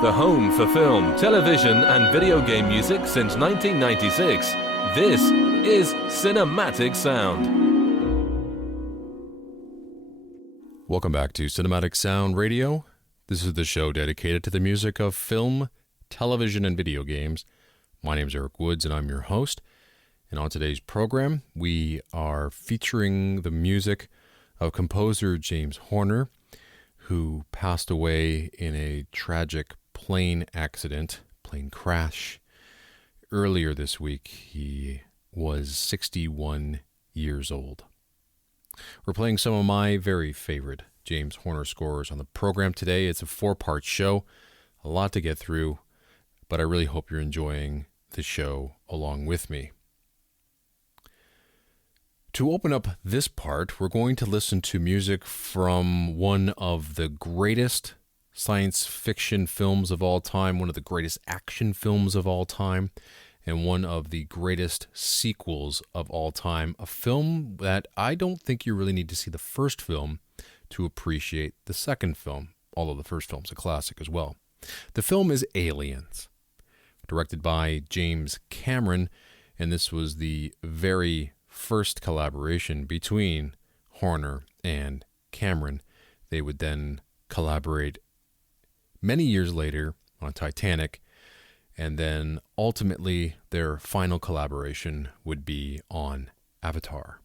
The home for film, television, and video game music since 1996. This is Cinematic Sound. Welcome back to Cinematic Sound Radio. This is the show dedicated to the music of film, television, and video games. My name is Eric Woods, and I'm your host. And on today's program, we are featuring the music of composer James Horner, who passed away in a tragic plane crash. Earlier this week, he was 61 years old. We're playing some of my very favorite James Horner scores on the program today. It's a 4-part show, a lot to get through, but I really hope you're enjoying the show along with me. To open up this part, we're going to listen to music from one of the greatest science fiction films of all time, one of the greatest action films of all time, and one of the greatest sequels of all time. A film that I don't think you really need to see the first film to appreciate the second film, although the first film's a classic as well. The film is Aliens, directed by James Cameron, and this was the very first collaboration between Horner and Cameron. They would then collaborate many years later on Titanic, and then ultimately their final collaboration would be on Avatar.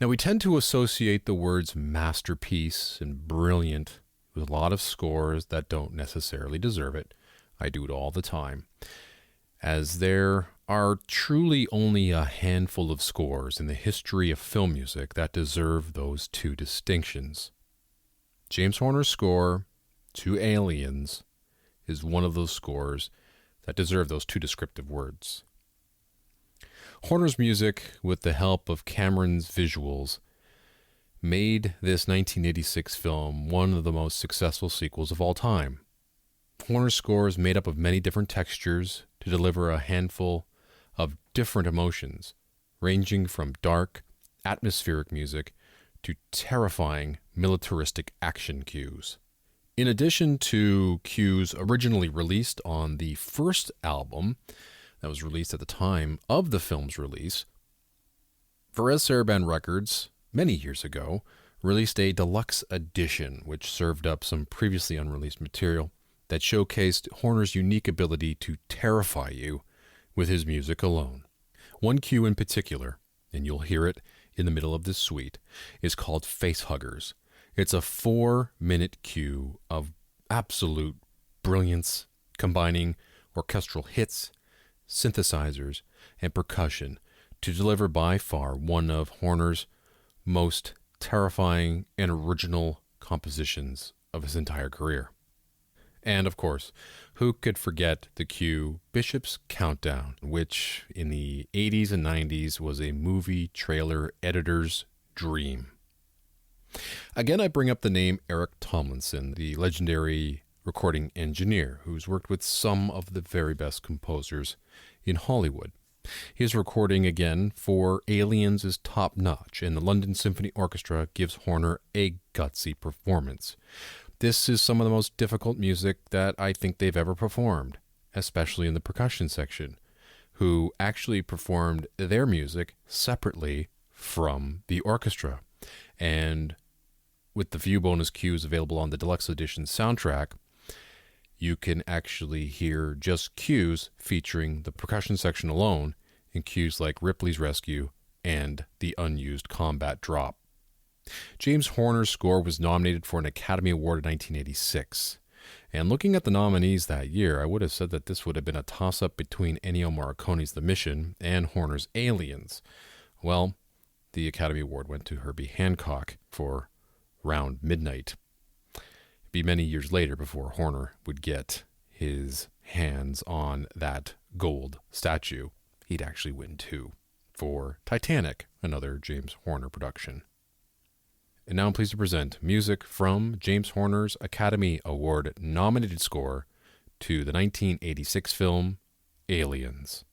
Now, we tend to associate the words masterpiece and brilliant with a lot of scores that don't necessarily deserve it. I do it all the time, as there are truly only a handful of scores in the history of film music that deserve those two distinctions. James Horner's score to Aliens is one of those scores that deserve those two descriptive words. Horner's music, with the help of Cameron's visuals, made this 1986 film one of the most successful sequels of all time. Horner's score is made up of many different textures to deliver a handful of different emotions, ranging from dark, atmospheric music to terrifying militaristic action cues. In addition to cues originally released on the first album that was released at the time of the film's release, Varese Sarabande Records, many years ago, released a deluxe edition which served up some previously unreleased material that showcased Horner's unique ability to terrify you with his music alone. One cue in particular, and you'll hear it in the middle of this suite, is called Facehuggers. It's a 4-minute cue of absolute brilliance, combining orchestral hits, synthesizers, and percussion to deliver by far one of Horner's most terrifying and original compositions of his entire career. And of course, who could forget the cue Bishop's Countdown, which in the 80s and 90s was a movie trailer editor's dream. Again, I bring up the name Eric Tomlinson, the legendary recording engineer who's worked with some of the very best composers in Hollywood. His recording, again, for Aliens is top-notch, and the London Symphony Orchestra gives Horner a gutsy performance. This is some of the most difficult music that I think they've ever performed, especially in the percussion section, who actually performed their music separately from the orchestra. And with the few bonus cues available on the deluxe edition soundtrack, you can actually hear just cues featuring the percussion section alone in cues like Ripley's Rescue and the unused combat drop. James Horner's score was nominated for an Academy Award in 1986. And looking at the nominees that year, I would have said that this would have been a toss-up between Ennio Morricone's The Mission and Horner's Aliens. Well, the Academy Award went to Herbie Hancock for Round Midnight. It'd be many years later before Horner would get his hands on that gold statue. He'd actually win 2 for Titanic, another James Horner production. And now I'm pleased to present music from James Horner's Academy Award nominated score to the 1986 film Aliens.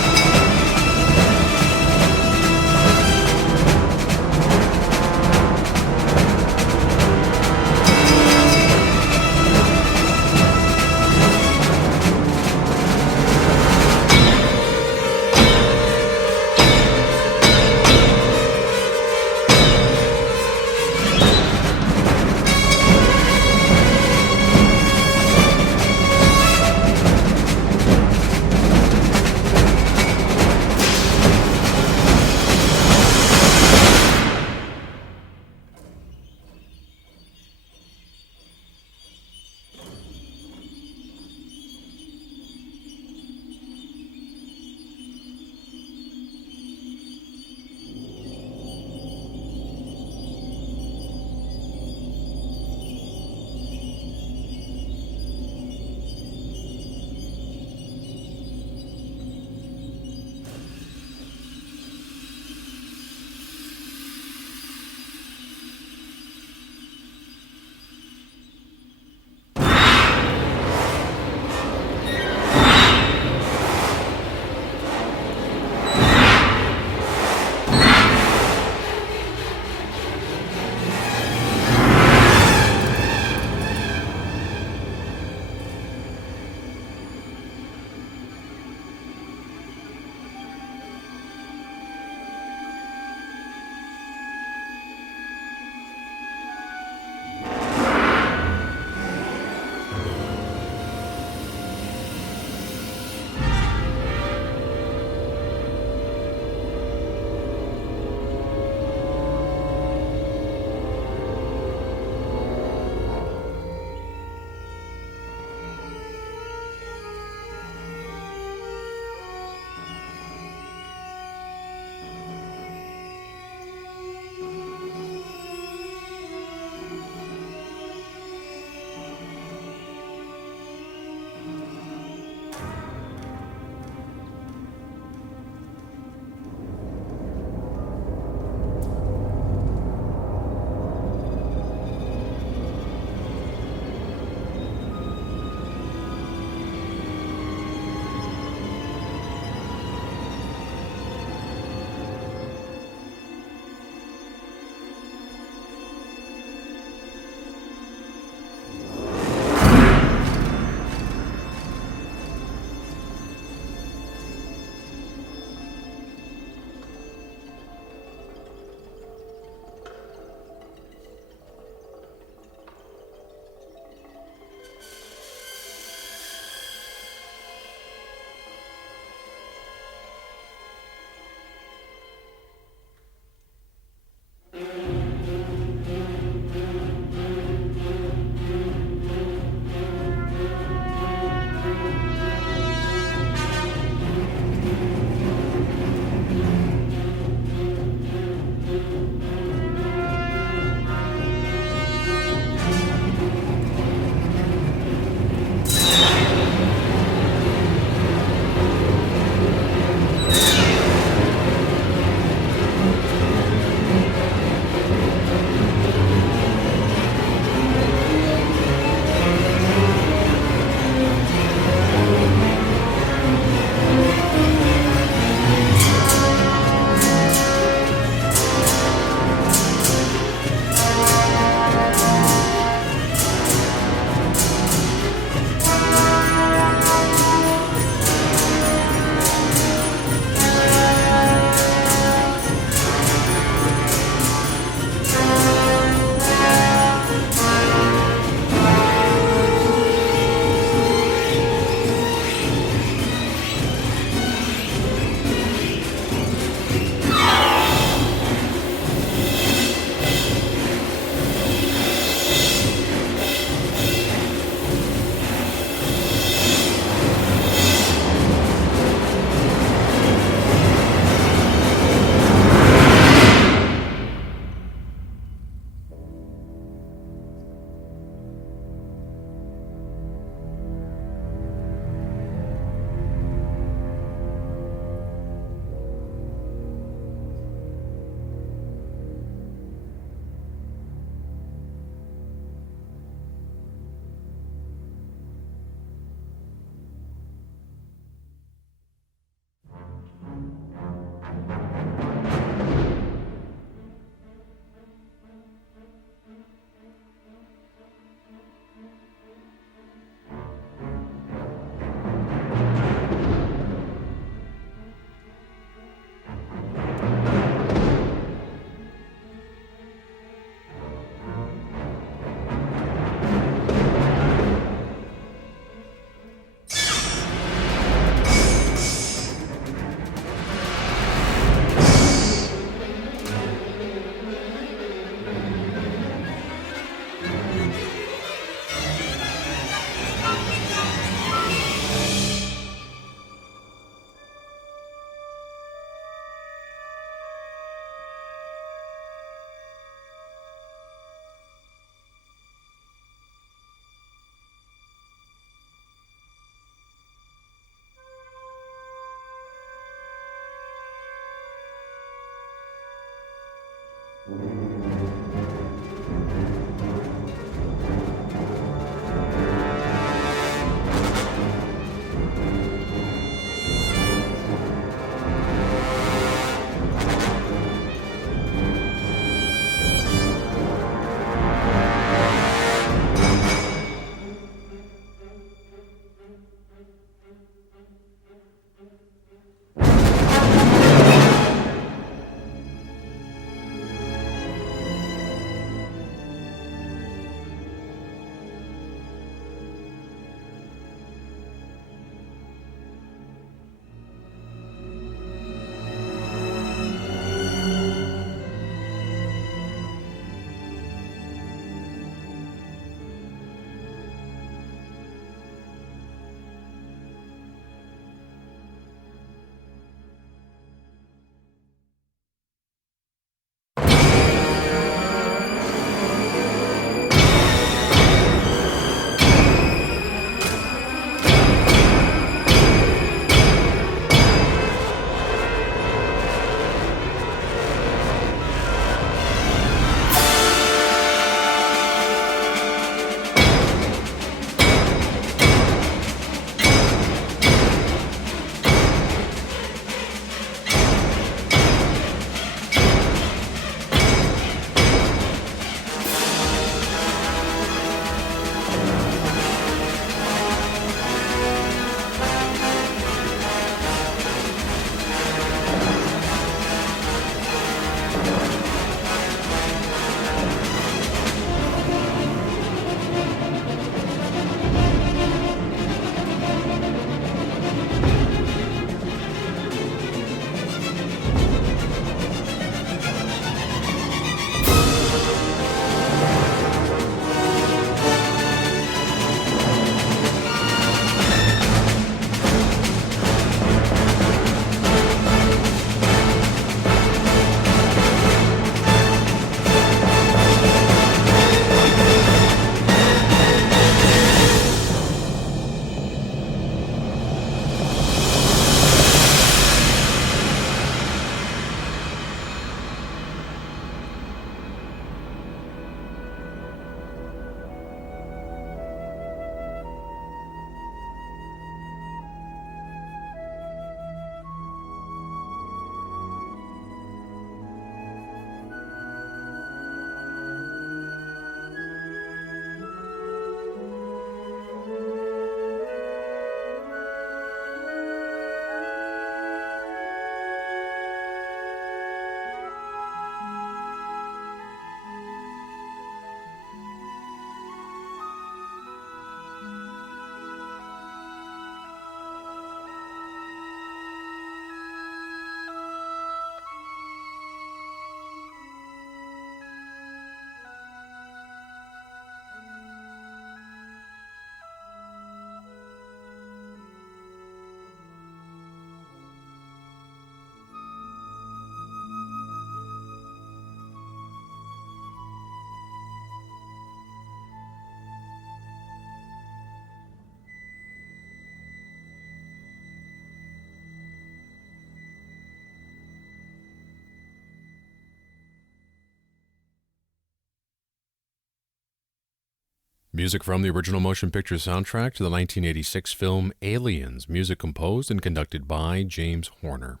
Music from the original motion picture soundtrack to the 1986 film Aliens, music composed and conducted by James Horner.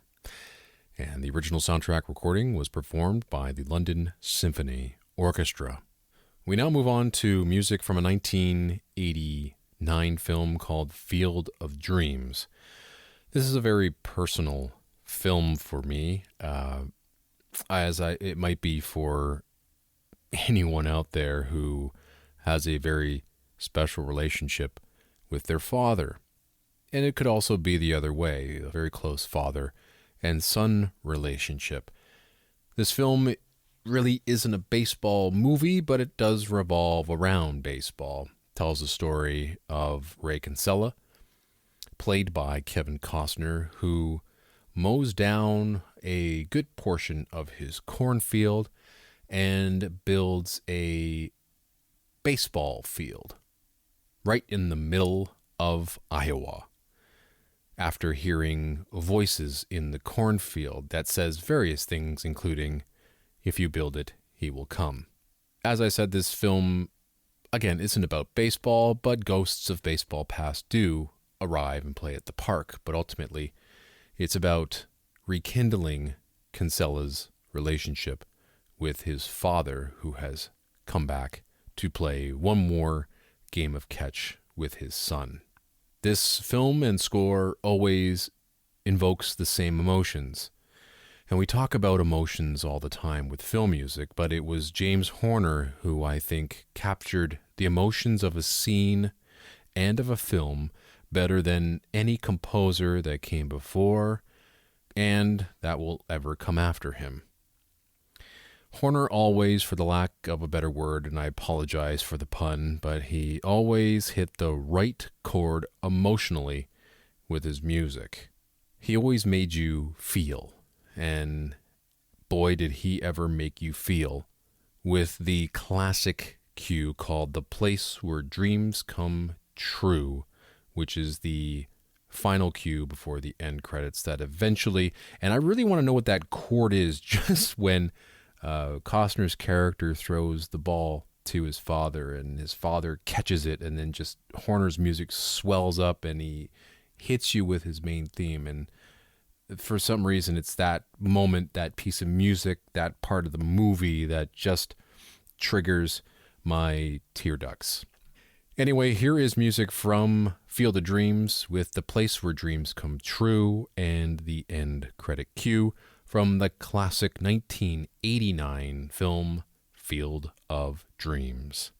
And the original soundtrack recording was performed by the London Symphony Orchestra. We now move on to music from a 1989 film called Field of Dreams. This is a very personal film for me, it might be for anyone out there who has a very special relationship with their father. And it could also be the other way, a very close father and son relationship. This film really isn't a baseball movie, but it does revolve around baseball. It tells the story of Ray Kinsella, played by Kevin Costner, who mows down a good portion of his cornfield and builds a baseball field right in the middle of Iowa after hearing voices in the cornfield that says various things, including, if you build it, he will come. As I said, this film, again, isn't about baseball, but ghosts of baseball past do arrive and play at the park. But ultimately, it's about rekindling Kinsella's relationship with his father, who has come back to play one more game of catch with his son. This film and score always invokes the same emotions. And we talk about emotions all the time with film music, but it was James Horner who I think captured the emotions of a scene and of a film better than any composer that came before and that will ever come after him. Horner always, for the lack of a better word, and I apologize for the pun, but he always hit the right chord emotionally with his music. He always made you feel, and boy did he ever make you feel with the classic cue called The Place Where Dreams Come True, which is the final cue before the end credits that eventually, and I really want to know what that chord is, just when Costner's character throws the ball to his father and his father catches it, and then just Horner's music swells up and he hits you with his main theme. And for some reason, it's that moment, that piece of music, that part of the movie that just triggers my tear ducts. Anyway, here is music from Field of Dreams with The Place Where Dreams Come True and the end credit cue from the classic 1989 film Field of Dreams.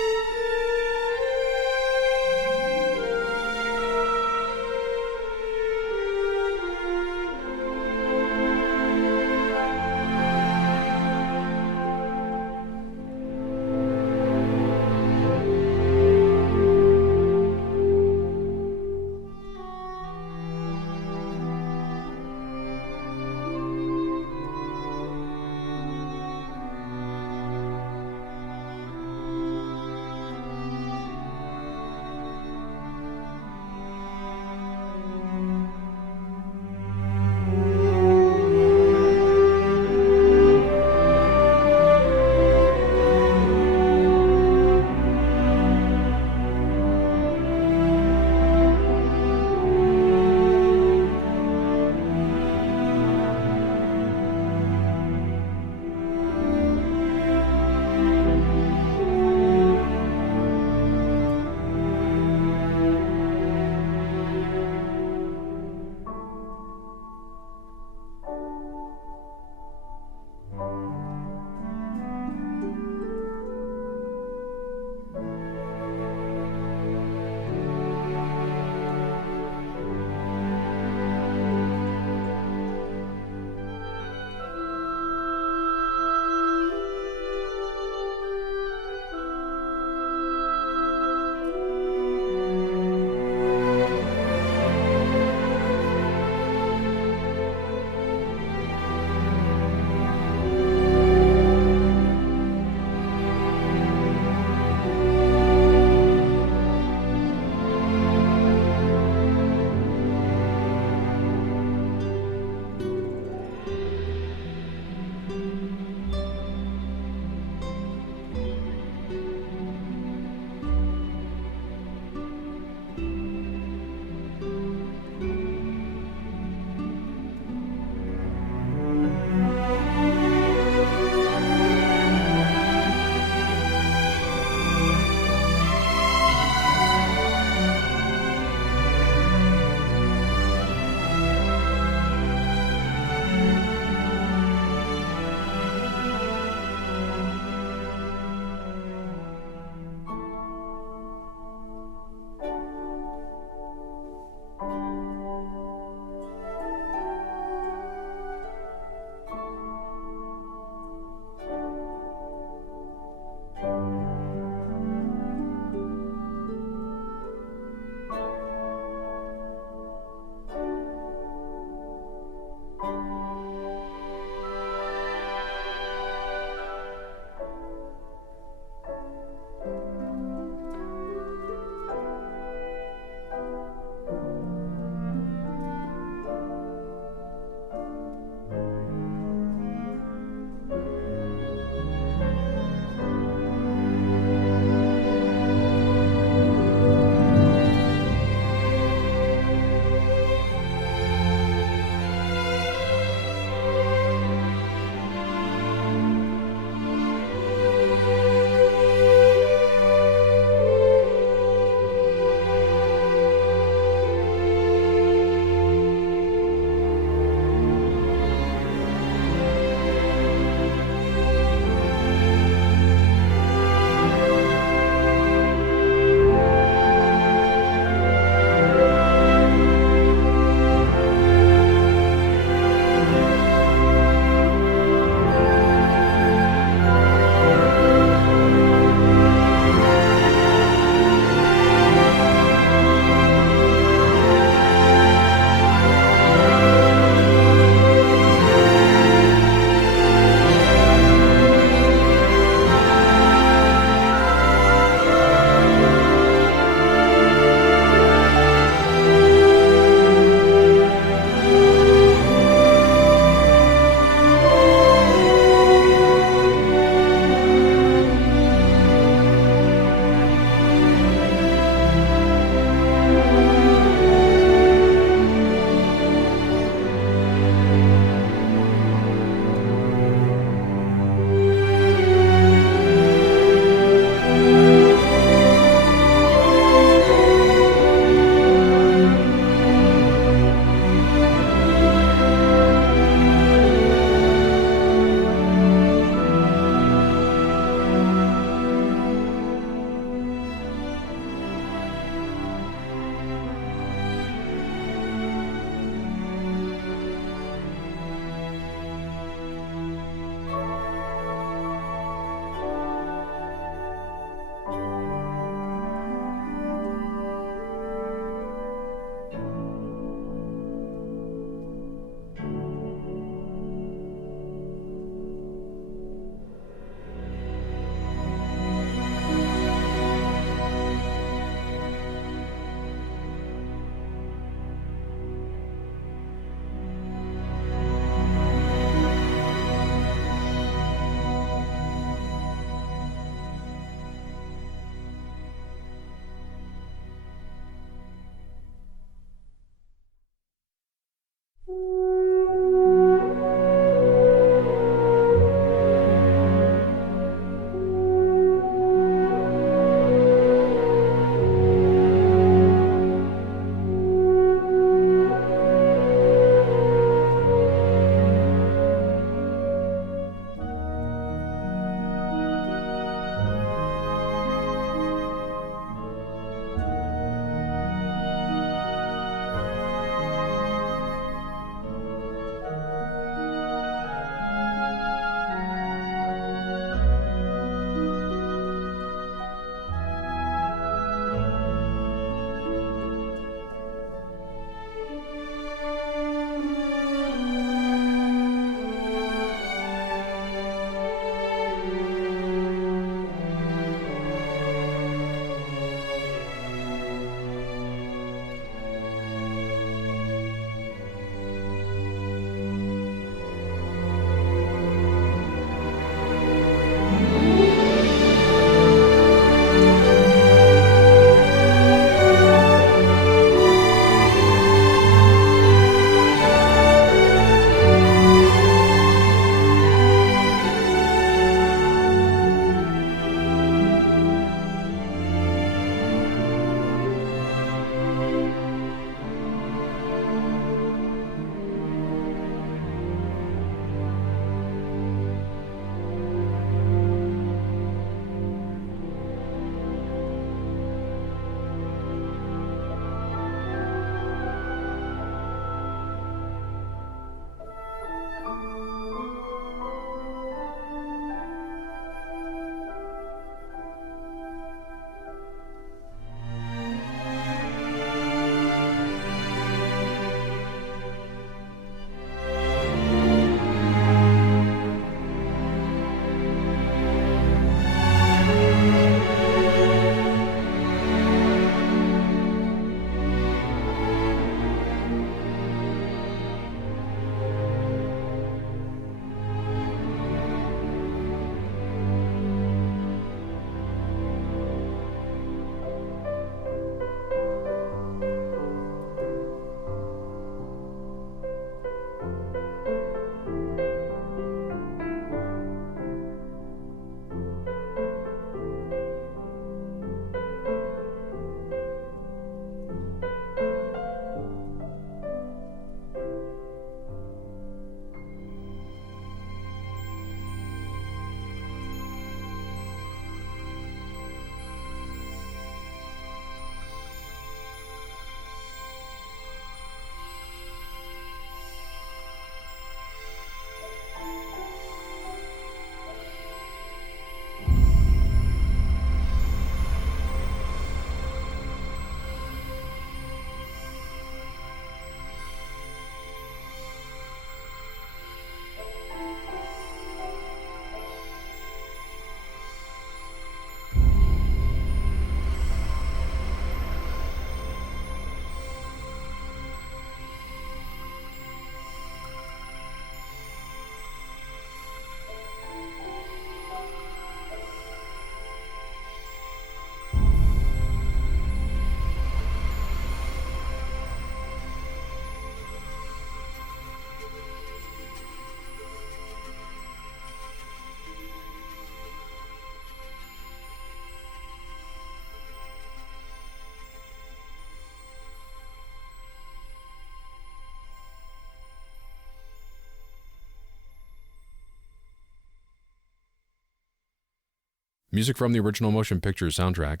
Music from the original motion picture soundtrack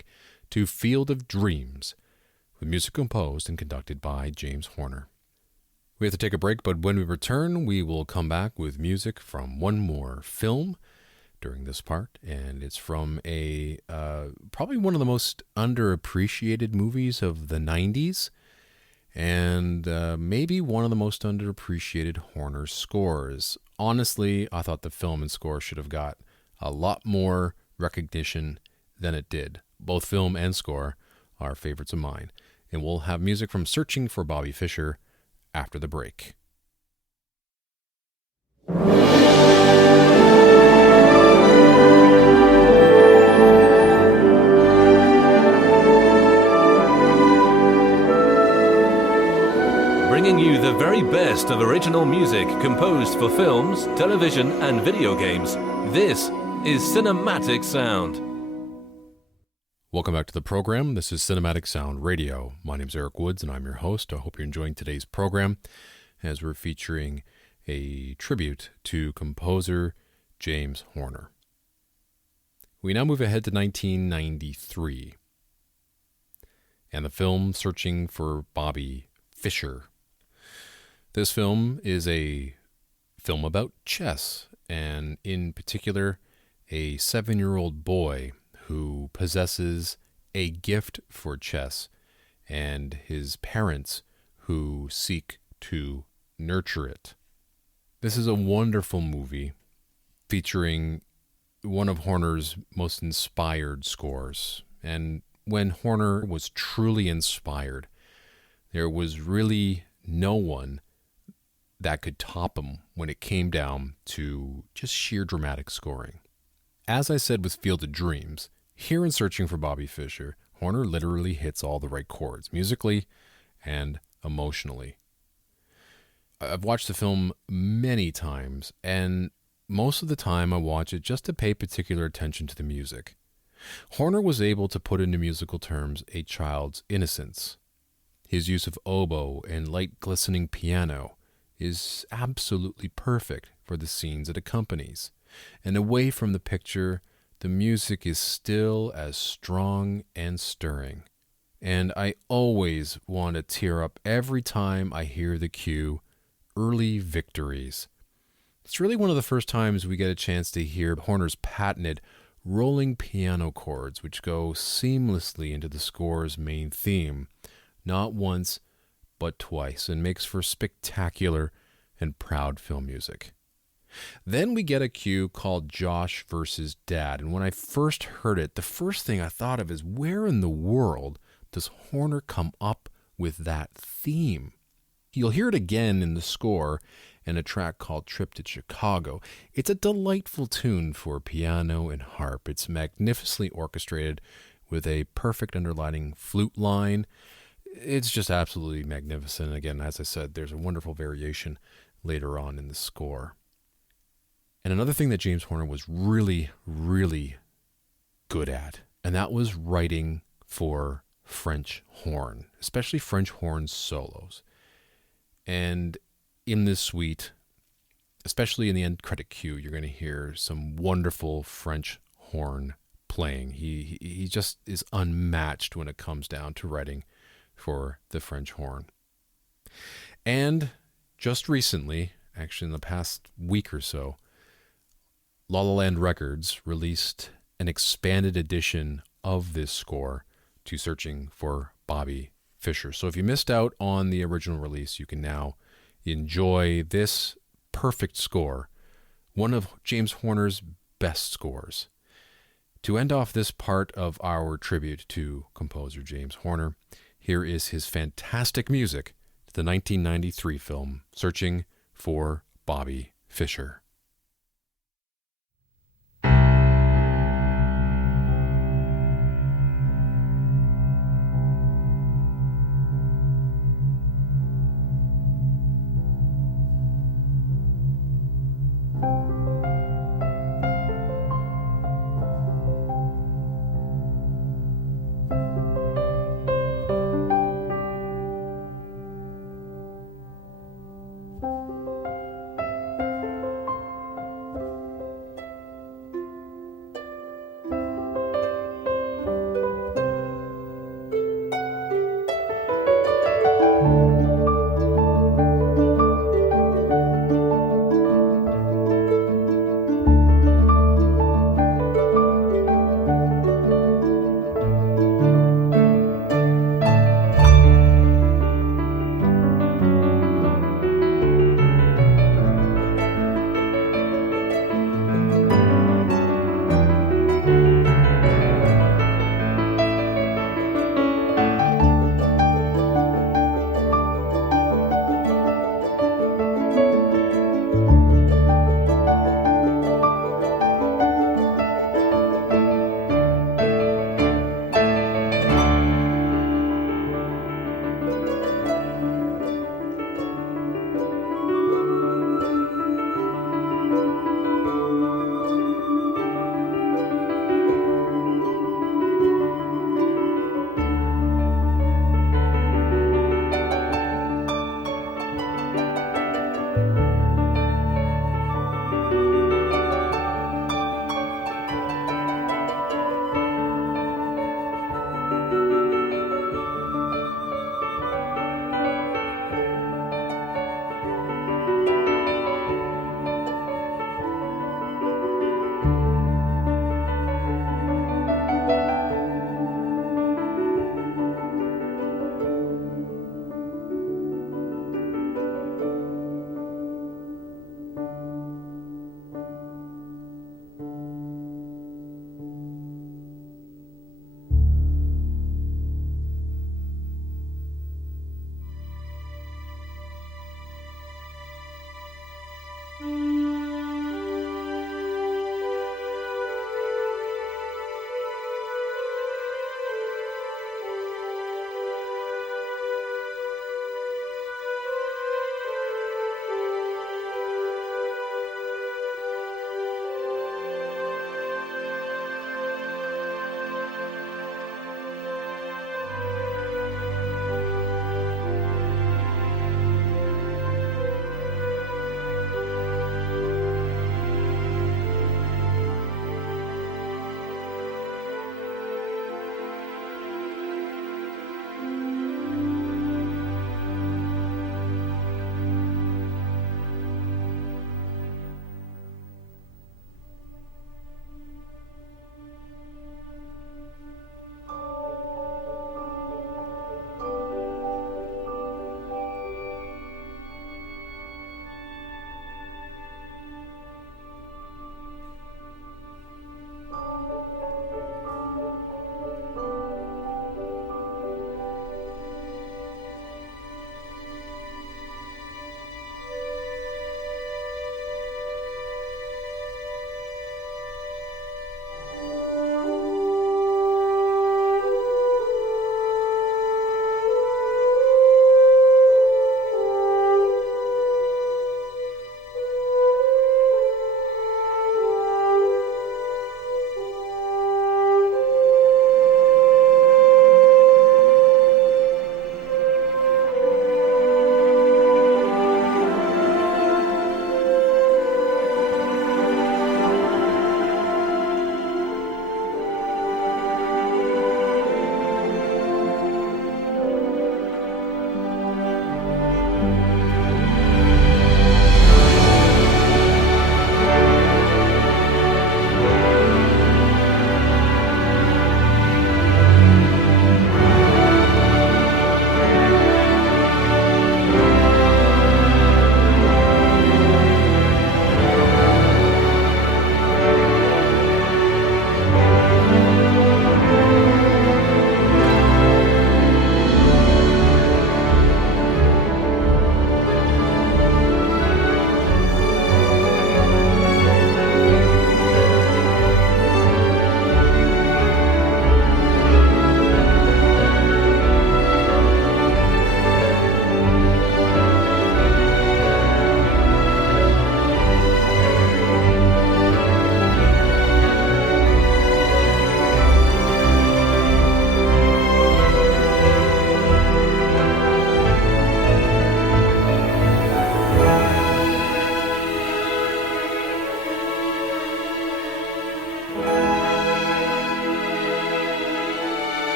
to Field of Dreams, with music composed and conducted by James Horner. We have to take a break, but when we return, we will come back with music from one more film during this part, and it's from a probably one of the most underappreciated movies of the 90s, and maybe one of the most underappreciated Horner scores. Honestly, I thought the film and score should have got a lot more recognition than it did. Both film and score are favorites of mine, and we'll have music from Searching for Bobby Fischer after the break. Bringing you the very best of original music composed for films, television, and video games. This is Cinematic Sound. Welcome back to the program. This is Cinematic Sound Radio. My name is Eric Woods, and I'm your host. I hope you're enjoying today's program as we're featuring a tribute to composer James Horner. We now move ahead to 1993 and the film Searching for Bobby Fischer. This film is a film about chess, and in particular, a 7-year-old boy who possesses a gift for chess, and his parents who seek to nurture it. This is a wonderful movie featuring one of Horner's most inspired scores. And when Horner was truly inspired, there was really no one that could top him when it came down to just sheer dramatic scoring. As I said with Field of Dreams, here in Searching for Bobby Fischer, Horner literally hits all the right chords, musically and emotionally. I've watched the film many times, and most of the time I watch it just to pay particular attention to the music. Horner was able to put into musical terms a child's innocence. His use of oboe and light glistening piano is absolutely perfect for the scenes it accompanies. And away from the picture, the music is still as strong and stirring. And I always want to tear up every time I hear the cue, Early Victories. It's really one of the first times we get a chance to hear Horner's patented rolling piano chords, which go seamlessly into the score's main theme, not once, but twice, and makes for spectacular and proud film music. Then we get a cue called Josh versus Dad, and when I first heard it, the first thing I thought of is, where in the world does Horner come up with that theme? You'll hear it again in the score in a track called Trip to Chicago. It's a delightful tune for piano and harp. It's magnificently orchestrated with a perfect underlining flute line. It's just absolutely magnificent. Again, as I said, there's a wonderful variation later on in the score. And another thing that James Horner was really, really good at, and that was writing for French horn, especially French horn solos. And in this suite, especially in the end credit cue, you're going to hear some wonderful French horn playing. He just is unmatched when it comes down to writing for the French horn. And just recently, actually in the past week or so, La La Land Records released an expanded edition of this score to Searching for Bobby Fischer. So if you missed out on the original release, you can now enjoy this perfect score, one of James Horner's best scores. To end off this part of our tribute to composer James Horner, here is his fantastic music to the 1993 film Searching for Bobby Fischer.